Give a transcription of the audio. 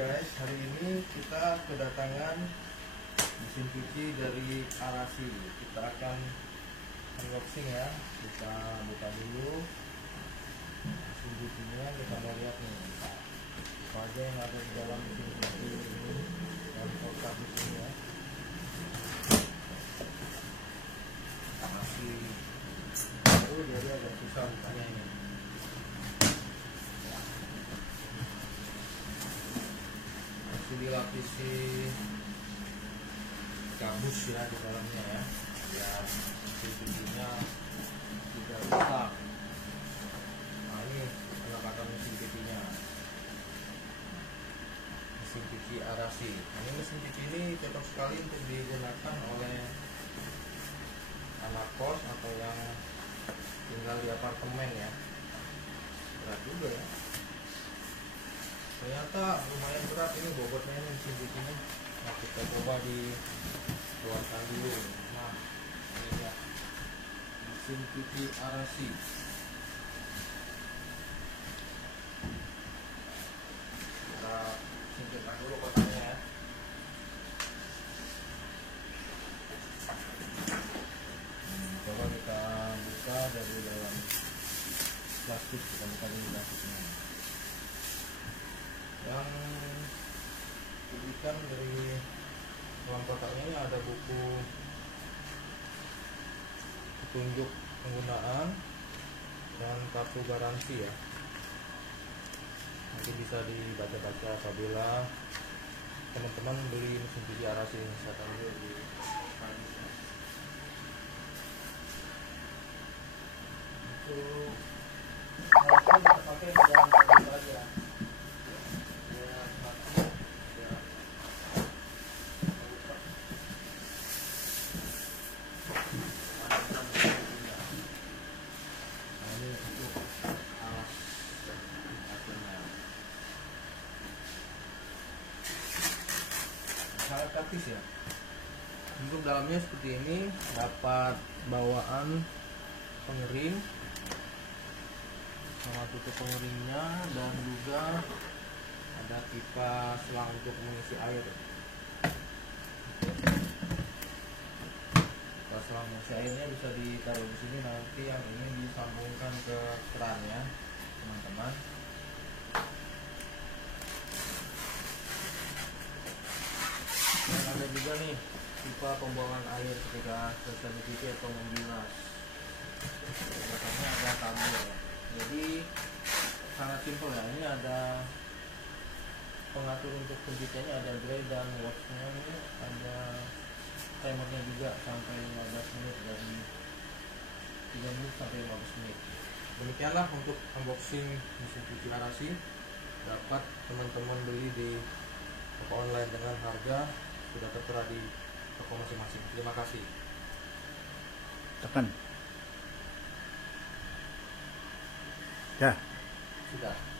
guys, hari ini kita kedatangan mesin cuci dari Arasi. Kita akan unboxing ya. Kita buka dulu mesin cucinya, kita mau lihat nih apa aja yang ada di dalam mesin cuci ini dan kotak di sini ya. Masih jadi agak susah bukanya ini. Dilapisi gabus ya di dalamnya ya, biar mesin cucinya tidak rusak. Nah, ini penampakan mesin cucinya, mesin cuci Arasi. Ini mesin cuci ini cocok sekali untuk digunakan oleh anak kos atau yang tinggal di apartemen ya. Berat juga ya, ternyata lumayan berat ini bobotnya ini mesin cucinya. Nah, kita coba dikeluarkan dulu. Nah, ini ya mesin cuci Arasi. Kita singkirkan dulu kotaknya ya. Coba kita buka dari dalam plastik, kita buka ini plastiknya. Yang diberikan dari dalam kotaknya ini ada buku petunjuk penggunaan dan kartu garansi ya. Nanti bisa dibaca-baca apabila teman-teman beli mesin cuci Arasi ini. Saya taruh di untuk kita pakai di dalam tablet aja. Sangat praktis ya. Untuk dalamnya seperti ini, dapat bawaan pengering sama tutup pengeringnya, dan juga ada pipa selang untuk mengisi air. Pipa selang mengisi airnya bisa ditaruh di sini, nanti yang ini disambungkan ke keran ya teman-teman. Dan ada juga nih pipa pembuangan air ketika selesai mencuci atau membilas. Belakangnya ada kabel ya. Jadi sangat simpel ya. Ini ada pengatur untuk pencuciannya, ada dry dan wash-nya, ini ada timernya juga sampai 15 menit, dari 3 menit sampai 15 menit. Demikianlah untuk unboxing mesin cuci Arasi. Dapat teman-teman beli di toko online dengan harga sudah tertera di toko masing-masing. Terima kasih. Tekan. Ya. Sudah.